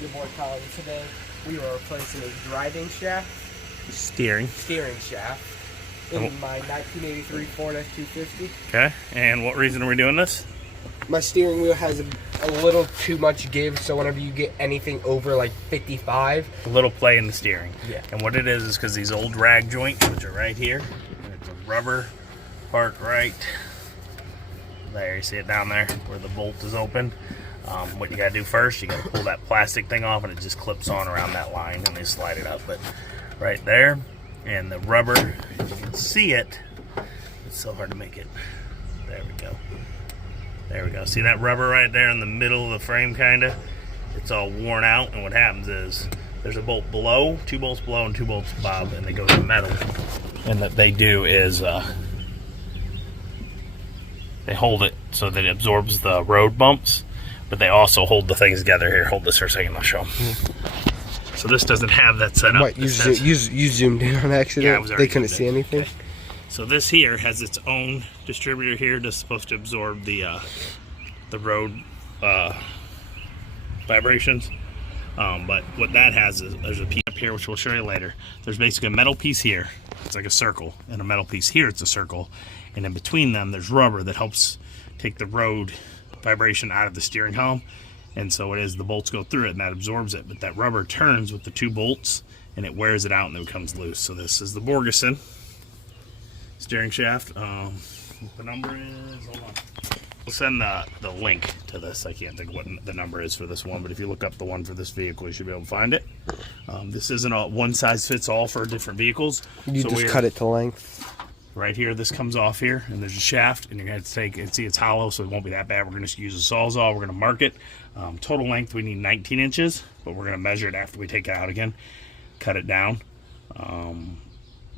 your boy Collin. Today we are replacing a driving shaft, steering shaft in my 1983 Ford F-250. Okay, and what reason are we doing this? My steering wheel has a little too much give, so whenever you get anything over like 55, A little play in the steering. Yeah. And what it is because these old rag joints, which are right here, and it's a rubber part right there. You see it down there where the bolt is open. What you gotta do first, you gotta pull that plastic thing off, and it just clips on around that line, and they slide it up. But right there, and the rubber, if you can see it, it's so hard to make it. There we go. There we go. See that rubber right there in the middle of the frame, kinda? It's all worn out, and what happens is there's a bolt below, 2 bolts below and 2 bolts above, and they go to metal. And what they do is they hold it so that it absorbs the road bumps, but they also hold the things together. Here, hold this for a second, I'll show them. So this doesn't have that set up. What, you zoomed in on accident? Yeah, they couldn't see anything? Okay. So this here has its own distributor here that's supposed to absorb the road vibrations. But what that has is there's a piece up here, which we'll show you later. There's basically a metal piece here. It's like a circle, and a metal piece here. It's a circle, and in between them, there's rubber that helps take the road vibration out of the steering column. And so it is, the bolts go through it, and that absorbs it. But that rubber turns with the 2 bolts, and it wears it out, and it becomes loose. So this is the Borgeson steering shaft. The number is, hold on. We'll send the link to this. I can't think what the number is for this one, but if you look up the one for this vehicle, you should be able to find it. This isn't a one size fits all for different vehicles. You so just cut it to length. Right here, this comes off here, and there's a shaft, and you're going to take and see it's hollow, so it won't be that bad. We're going to use a Sawzall. We're going to mark it. Total length, we need 19 inches, but we're going to measure it after we take it out again. Cut it down.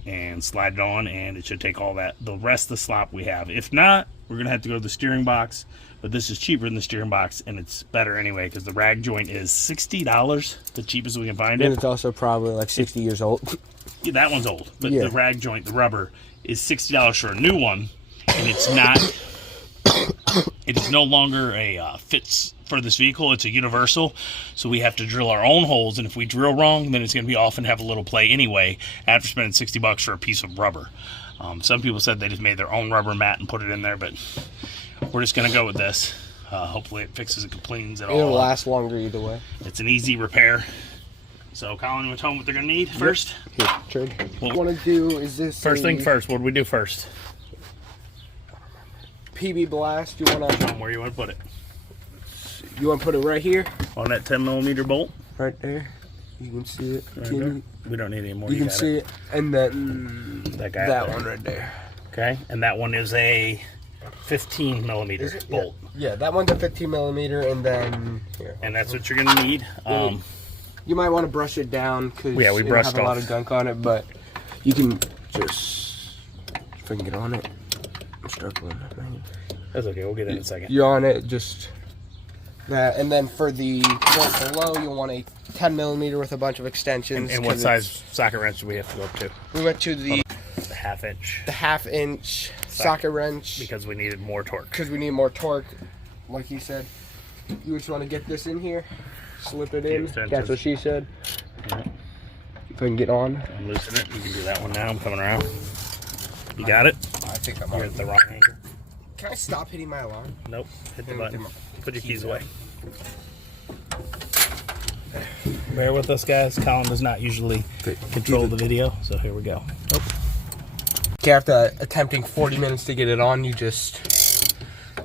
And slide it on, and it should take all that, the rest of the slop we have. If not, we're gonna have to go to the steering box, but this is cheaper than the steering box, and it's better anyway because the rag joint is $60, the cheapest we can find it. And it's also probably like 60 years old. Yeah, that one's old, but the rag joint, the rubber, is $60 for a new one, and it's not. It is no longer a fits for this vehicle. It's a universal, so we have to drill our own holes, and if we drill wrong, then it's going to be off and have a little play anyway after spending $60 for a piece of rubber. Some people said they just made their own rubber mat and put it in there, but we're just going to go with this. Hopefully it fixes and cleans it all. It'll last longer either way. It's an easy repair. So Collin, you want to tell them what they're going to need first? Here, trade. What I want to do is this. First thing first, what do we do first? PB blast. You want to? Show them where you want to put it. You want to put it right here? On that 10mm bolt? Right there. You can see it. Right we don't need any more. You can see it. And then that one right there. Okay, and that one is a 15mm bolt. Yeah, that one's a 15mm, and then here. And that's what you're gonna need. You might want to brush it down because we brushed have a lot of gunk on it, but you can just, if I can get on it, I'm struggling. That's okay, we'll get it in a second. You're on it, just that, and then for the bolt below, you'll want a 10mm with a bunch of extensions. And what size socket wrench do we have to go up to? We went to the half-inch. The half-inch socket wrench because we needed more torque. Because we need more torque, like you said. You just want to get this in here, slip it in. That's what she said. Yeah. If I can get on. I'm loosening it. You can do that one now. I'm coming around. You got it? I think I'm You're at the wrong angle. Can I stop hitting my alarm? Nope. Hit the button. Put your keys away. Bear with us, guys. Collin does not usually control the video, so here we go. Nope. Okay, after attempting 40 minutes to get it on, you just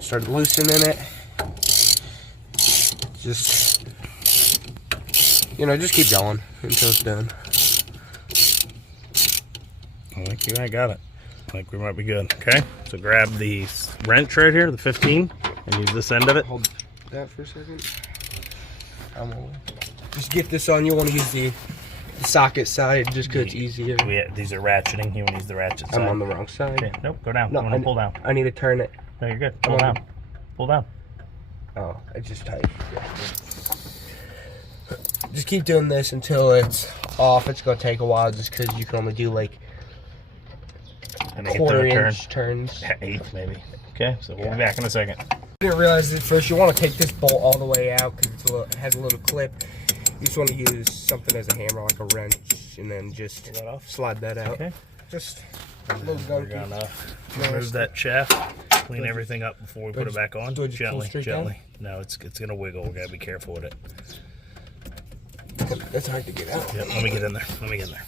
start loosening it. Just, just keep going until it's done. I think you ain't got it. I think we might be good. Okay, so grab the wrench right here, the 15, and use this end of it. Hold that for a second. Just get this on. You want to use the socket side just because it's easier. These are ratcheting. You want to use the ratchet side. I'm on the wrong side. Okay, nope, go down. No, I want to pull down. I need to turn it. No, you're good. Pull down. Pull down. Oh, it's just tight. Yeah. Just keep doing this until it's off. It's going to take a while just because you can only do like quarter-inch turns. Eighth, maybe. Okay, so we'll be back in a second. I didn't realize at first you want to take this bolt all the way out because it has a little clip. You just want to use something as a hammer, like a wrench, and then just Pull that off. slide that out. Okay. Just We're gonna remove that shaft, clean everything up before we put it back on. Do I just pull Gently, straight gently. No, it's gonna wiggle. We gotta be careful with it. That's hard to get out. Yep, let me get in there. Let me get in there.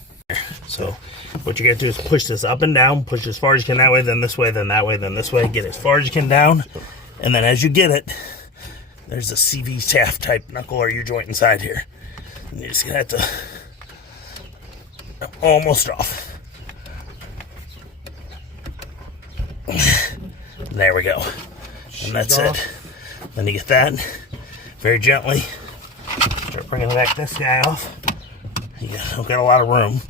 So, what you gotta do is push this up and down. Push as far as you can that way, then this way, then that way, then this way. Get as far as you can down, and then as you get it, there's a CV shaft type knuckle or U-joint inside here. And you're just gonna have to almost off. There we go. And that's it. Then you get that very gently. Start bringing back this guy off. You don't got a lot of room.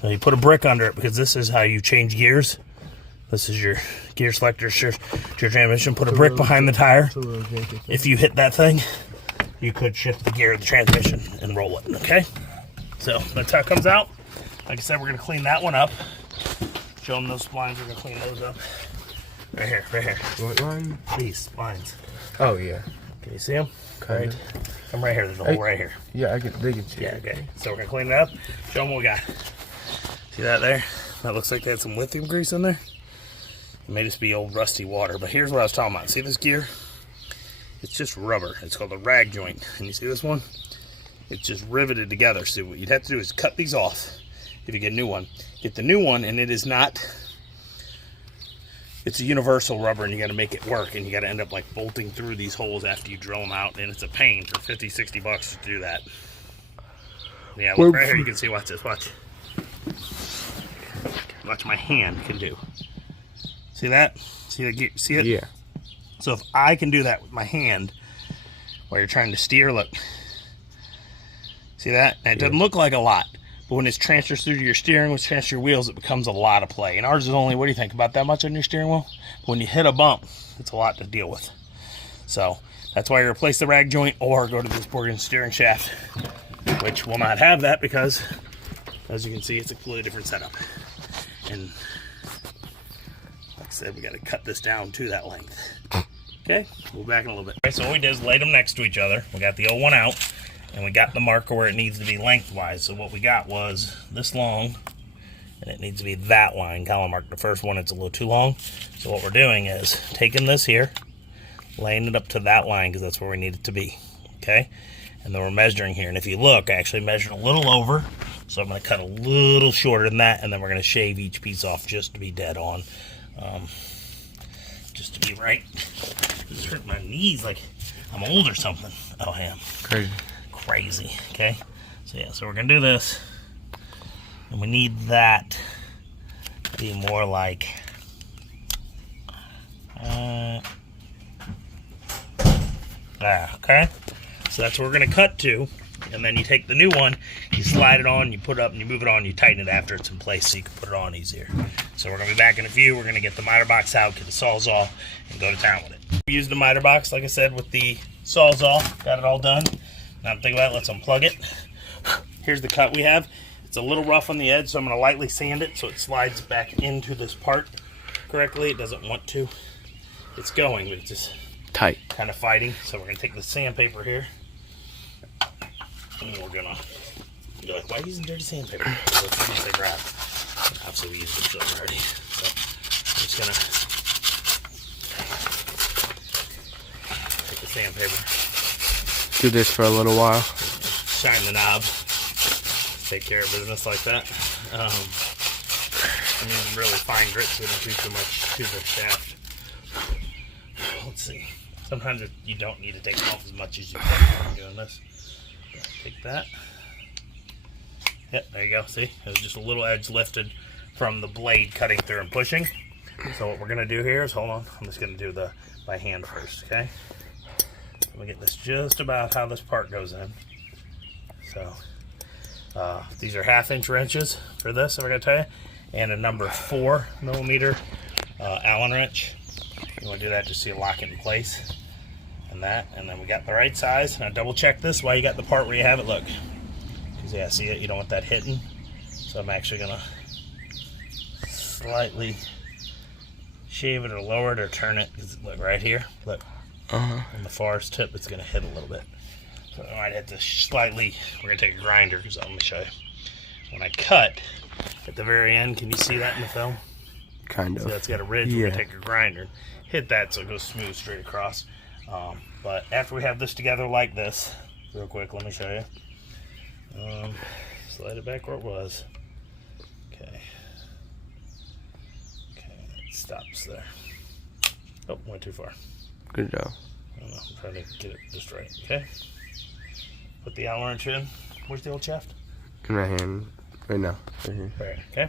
So you put a brick under it because this is how you change gears. This is your gear selector, your transmission. Put a brick behind the tire. If you hit that thing, you could shift the gear of the transmission and roll it, okay? So that's how it comes out. Like I said, we're gonna clean that one up. Show them those splines, we're gonna clean those up. Right here, right here. What line? These splines. Oh, yeah. Can you see them? Kind Right. I'm right here, there's a hole right here. Yeah, they can see Yeah, it. okay. So we're gonna clean it up. Show them what we got. See that there? That looks like they had some lithium grease in there. It may just be old rusty water, but here's what I was talking about. See this gear? It's just rubber. It's called a rag joint. And you see this one? It's just riveted together. So what you'd have to do is cut these off if you get a new one. Get the new one, and it is not, it's a universal rubber, and you got to make it work, and you got to end up like bolting through these holes after you drill them out, and it's a pain for 50, 60 bucks to do that. Yeah, look right here, you can see, watch this, watch. Watch my hand can do. See that? See it? Yeah. So if I can do that with my hand while you're trying to steer, look. See that? And it doesn't look like a lot, but when it's transfers through to your steering, which transfers your wheels, it becomes a lot of play. And ours is only, what do you think, about that much on your steering wheel? But when you hit a bump, it's a lot to deal with. So that's why you replace the rag joint or go to this Borgeson steering shaft, which will not have that because, as you can see, it's a completely different setup. And like I said, we got to cut this down to that length. Okay, we'll back in a little bit. Okay, so what we did is laid them next to each other. We got the old one out, and we got the marker where it needs to be lengthwise. So what we got was this long, and it needs to be that line. Collin marked the first one, it's a little too long. So what we're doing is taking this here, laying it up to that line because that's where we need it to be, okay? And then we're measuring here. And if you look, I actually measured a little over. So I'm going to cut a little shorter than that, and then we're going to shave each piece off just to be dead on. Just to be right. This hurt my knees like I'm old or something. Oh, I am. Crazy. Okay? So yeah, so we're going to do this. And we need that to be more like... okay? So that's what we're going to cut to. And then you take the new one, you slide it on, you put it up, and you move it on, you tighten it after it's in place so you can put it on easier. So we're going to be back in a few. We're going to get the miter box out, get the Sawzall, and go to town with it. We used the miter box, like I said, with the Sawzall. Got it all done. Now I'm thinking about it. Let's unplug it. Here's the cut we have. It's a little rough on the edge, so I'm going to lightly sand it so it slides back into this part correctly. It doesn't want to. It's going, but it's just tight. Kind of fighting. So we're going to take the sandpaper here. And we're gonna, you're like, why are you using dirty sandpaper? Let's use the grab. Obviously, we used it already. So I'm just gonna take the sandpaper. Do this for a little while. Shine the knob. Take care of business like that. I'm using really fine grit so we don't do too much to the shaft. Let's see. Sometimes you don't need to take off as much as you can when you're doing this. Take that. Yep, there you go. See, it was just a little edge lifted from the blade cutting through and pushing. So what we're gonna do here is, hold on, I'm just gonna do the by hand first, okay? Let me get this just about how this part goes in. So these are 1/2-inch wrenches for this, if I gotta tell you, and a number 4mm Allen wrench. You wanna do that just so you lock it in place. And that, and then we got the right size. Now double check this while you got the part where you have it, look. Because yeah, see it, you don't want that hitting. So I'm actually gonna slightly shave it or lower it or turn it. Because look right here, look. On the farthest tip, it's gonna hit a little bit. So So I might have to slightly, we're going to take a grinder, because let me show you. When I cut at the very end, can you see that in the film? Kind of. So that's got a ridge. We're going to take a grinder and hit that so it goes smooth straight across. But after we have this together like this, real quick, let me show you. Slide it back where it was. Okay. Okay, it stops there. Oh, went too far. Good job. I don't know, I'm trying to get it just right. Okay. Put the Allen wrench in. Where's the old shaft? In my hand. Right now. Right here. Right. Okay.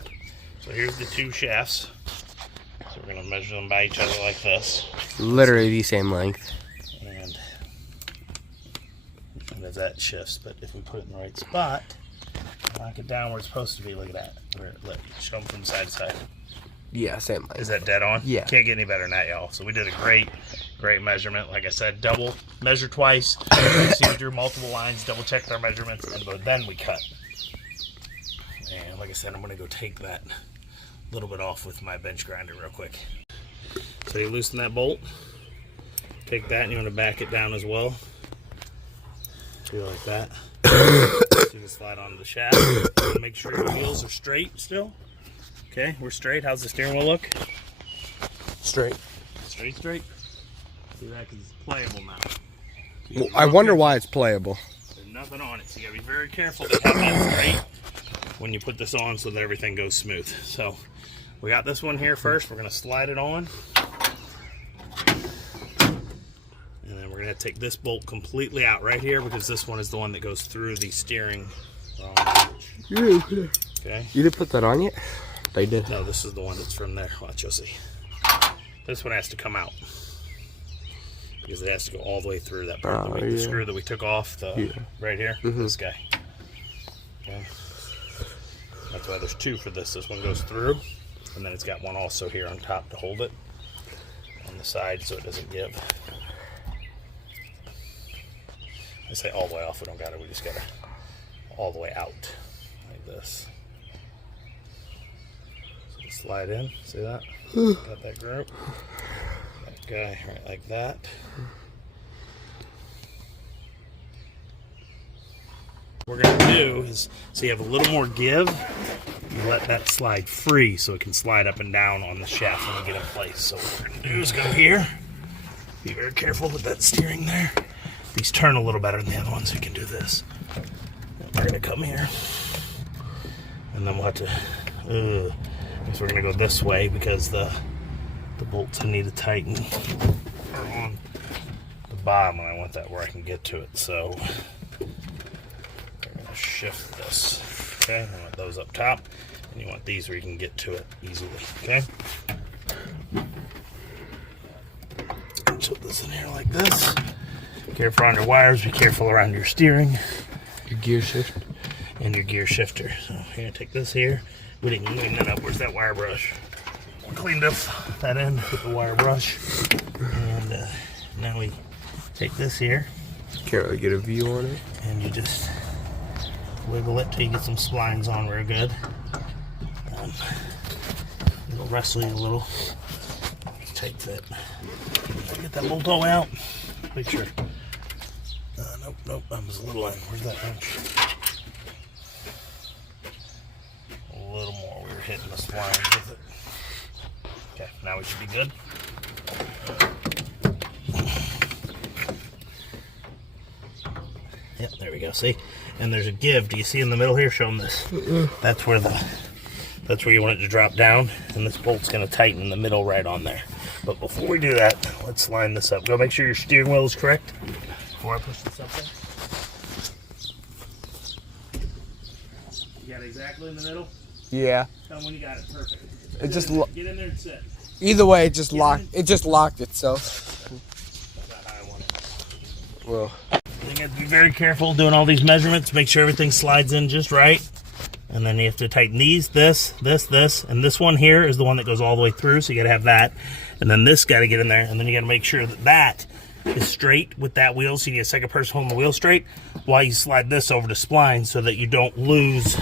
So here's the two shafts. So we're going to measure them by each other like this. Literally the same length. And as that shifts, but if we put it in the right spot, knock it down where it's supposed to be. Look at that. Show them from side to side. Yeah, same length. Is that dead on? Yeah. Can't get any better than that, y'all. So we did a great measurement. Like I said, double, measure twice. See, we drew multiple lines, double checked our measurements, and then we cut. And like I said, I'm going to go take that little bit off with my bench grinder real quick. So you loosen that bolt. Take that and you want to back it down as well. Do it like that. So you can slide onto the shaft. Make sure your wheels are straight still. Okay, we're straight. How's the steering wheel look? Straight. Straight. See that? Because it's playable now. Well, I wonder why it's playable. There's nothing on it, so you gotta be very careful to have that straight when you put this on so that everything goes smooth. So we got this one here first. We're gonna slide it on. And then we're gonna take this bolt completely out right here because this one is the one that goes through the steering. Okay. You didn't put that on yet? They did. No, this is the one that's from there. Watch, you'll see. This one has to come out because it has to go all the way through that part. The screw that we took off, right here, this guy. Okay. That's why there's two for this. This one goes through, and then it's got one also here on top to hold it on the side so it doesn't give. I say all the way off. We don't got it. We just got it all the way out like this. Slide in, see that? Got that group. That guy right like that. What we're gonna do is, so you have a little more give, you let that slide free so it can slide up and down on the shaft when we get in place. So what we're gonna do is go here. Be very careful with that steering there. These turn a little better than the other ones, so you can do this. And we're gonna come here. And then we'll have to so we're going to go this way because the bolts I need to tighten are on the bottom, and I want that where I can get to it. So we're going to shift this. Okay, I want those up top, and you want these where you can get to it easily. Okay. Put this in here like this. Careful around your wires. Be careful around your steering. Your gear shift. And your gear shifter. So you're going to take this here. We didn't clean that up. Where's that wire brush? We cleaned up that end with the wire brush. And now we take this here. Can't really get a view on it. And you just wiggle it till you get some splines on real good. It'll wrestle you a little. Tight fit. Get that bolt all out. Make sure. Nope. That was a little end. Where's that wrench? A little more. We were hitting the splines with it. Okay, now we should be good. Yep, there we go. See, and there's a give. Do you see in the middle here? Show them this. That's where you want it to drop down, and this bolt's going to tighten in the middle right on there. But before we do that, let's line this up. Go make sure your steering wheel is correct before I push this up there. You got it exactly in the middle? Yeah. Tell me when you got it perfect. It just get in there and sit. either way, it just locked. It just locked itself. That's not how I want it. Well, You have to be very careful doing all these measurements. Make sure everything slides in just right. And then you have to tighten these, this, and this one here is the one that goes all the way through, so you gotta have that. And then this gotta get in there, and then you gotta make sure that that is straight with that wheel, so you need a second person holding the wheel straight while you slide this over to spline so that you don't lose.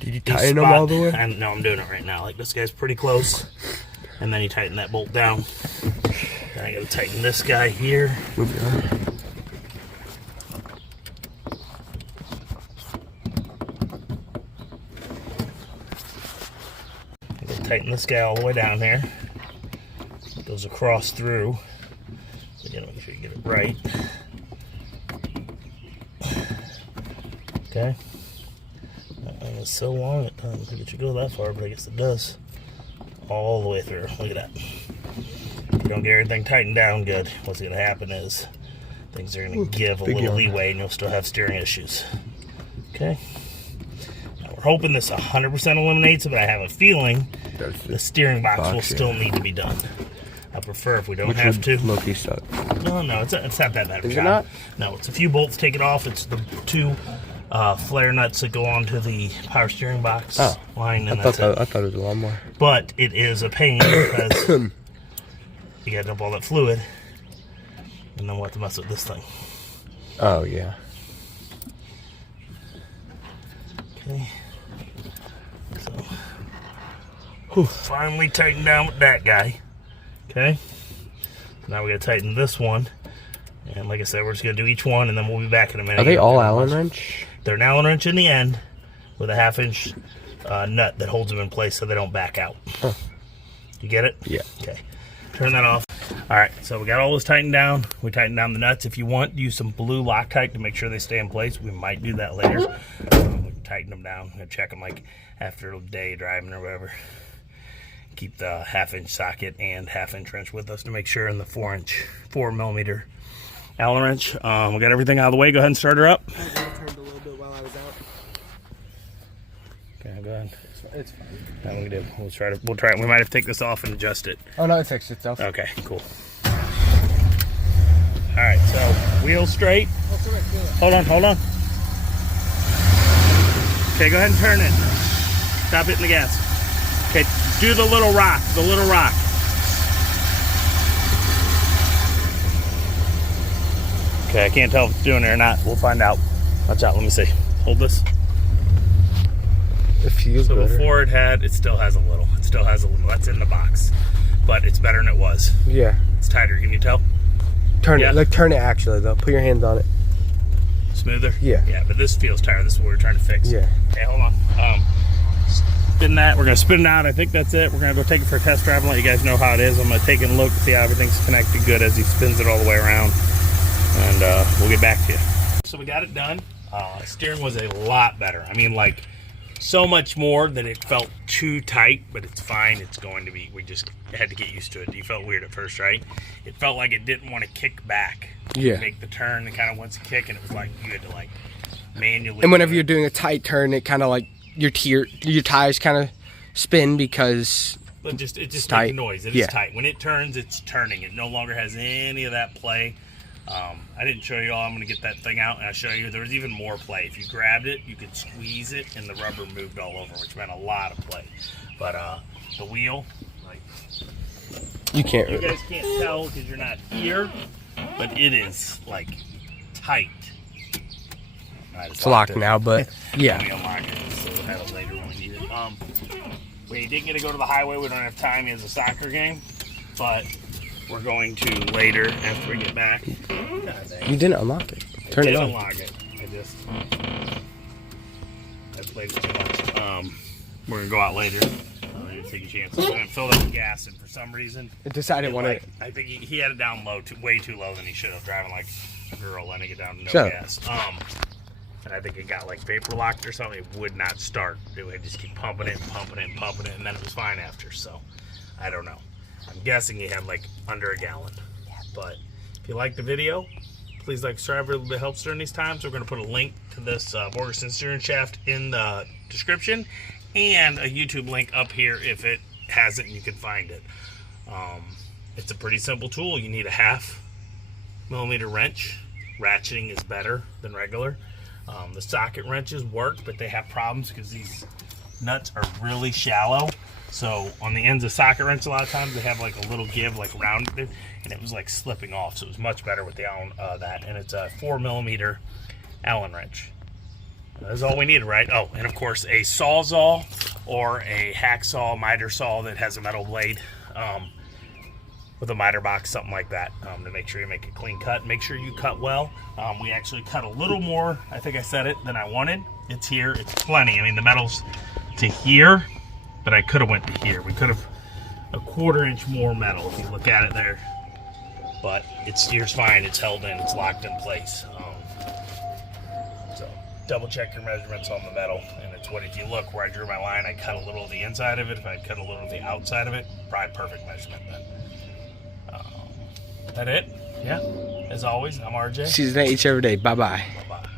did you tighten them all the way? No, I'm doing it right now. Like, this guy's pretty close. And then you tighten that bolt down. Then I gotta tighten this guy here. tighten this guy all the way down here. It goes across through. Again, make sure you get it right. Okay. That one is so long it doesn't think it should go that far, but I guess it does. All the way through. Look at that. If you don't get everything tightened down good, what's going to happen is things are going to give a little leeway and you'll still have steering issues. Okay. Now we're hoping this 100% eliminates it, but I have a feeling the steering box will still need to be done. I prefer if we don't have to. Low-key suck. No, it's not that bad of a Is job. it not? No, it's a few bolts, take it off. It's the two flare nuts that go onto the power steering box line, and that's it. I thought it was a lot more. But it is a pain because you gotta dump all that fluid, and then we'll have to mess with this thing. Oh, yeah. Okay. So, finally tightened down with that guy. Okay. Now we gotta tighten this one. And like I said, we're just going to do each one, and then we'll be back in a minute. Are they all Allen wrench? They're an Allen wrench in the end with a 1/2-inch nut that holds them in place so they don't back out. Huh. You get it? Yeah. Okay. Turn that off. All right, so we got all this tightened down. We tightened down the nuts. If you want, use some blue Loctite to make sure they stay in place. We might do that later. We can tighten them down and check them like after a day driving or whatever. Keep the 1/2-inch socket and 1/2-inch wrench with us to make sure in the 4mm Allen wrench. We got everything out of the way. Go ahead and start her up. I turned a little bit while I was out. Okay, go ahead. It's fine. How we do? We'll try it. We might have to take this off and adjust it. Oh no, it fixed itself. Okay, cool. All right, so wheel straight. Hold on. Okay, go ahead and turn it. Stop hitting the gas. Okay, do the little rock. Okay, I can't tell if it's doing it or not. We'll find out. Watch out, let me see. Hold this. It feels so better. Before it still has a little. That's in the box. But it's better than it was. Yeah. It's tighter, can you tell? Turn it turn it actually though. Put your hands on it. Smoother? Yeah. Yeah, but this feels tighter. This is what we're trying to fix. Yeah. Okay, hold on. Spin that. We're going to spin it out. I think that's it. We're going to go take it for a test drive and let you guys know how it is. I'm going to take a look and see how everything's connected good as he spins it all the way around. And we'll get back to you. So we got it done. Steering was a lot better. I mean, like, so much more that it felt too tight, but it's fine. It's going to be. We just had to get used to it. You felt weird at first, right? It felt like it didn't want to kick back. Yeah. Make the turn. It kind of wants to kick, and it was like you had to, like, manually. And whenever you're doing a tight turn, it kind of like your tires kind of spin because it just makes tight. noise. It is tight. When it turns, it's turning. It no longer has any of that play. I didn't show you all. I'm going to get that thing out and I'll show you. There was even more play. If you grabbed it, you could squeeze it and the rubber moved all over, which meant a lot of play. But the wheel, like, you can't. You guys can't tell because you're not here, but it is like tight. Right, it's locked now, but yeah. Let me unlock it, so we'll have it later when we need it. We didn't get to go to the highway. We don't have time. He has a soccer game, but we're going to later after we get back. You didn't unlock it. Turn it on. Unlock it. I played it too much. We're gonna go out later. I'm gonna take a chance. I'm gonna fill up with gas, and for some reason, It decided one. I think he had it down low, way too low than he should have. Driving like a girl, letting it get down to no gas. And I think it got like vapor locked or something. It would not start. It would just keep pumping it, and then it was fine after. So I don't know. I'm guessing he had like under a gallon. But if you like the video, please like, subscribe. It helps during these times. We're going to put a link to this Borgeson steering shaft in the description and a YouTube link up here if it hasn't and you can find it. It's a pretty simple tool. You need a 1/2mm wrench. Ratcheting is better than regular. The socket wrenches work, but they have problems because these nuts are really shallow. So on the ends of socket wrench, a lot of times they have like a little give, like round, and it was like slipping off. So it was much better with the Allen, that, and it's a 4mm Allen wrench. That's all we needed, right? Oh, and of course a sawzall or a hacksaw, miter saw that has a metal blade with a miter box, something like that, to make sure you make a clean cut. Make sure you cut well. We actually cut a little more, I think I said it, than I wanted. It's here, it's plenty. I mean, the metal's to here, but I could have went to here. We could have a 1/4 inch more metal if you look at it there. But it's steer's fine. It's held in. It's locked in place. So double check your measurements on the metal, and it's what if you look where I drew my line, I cut a little of the inside of it. If I cut a little of the outside of it, probably perfect measurement then. That it? Yeah. As always, I'm RJ. Season 8 each every day. Bye bye. Bye-bye.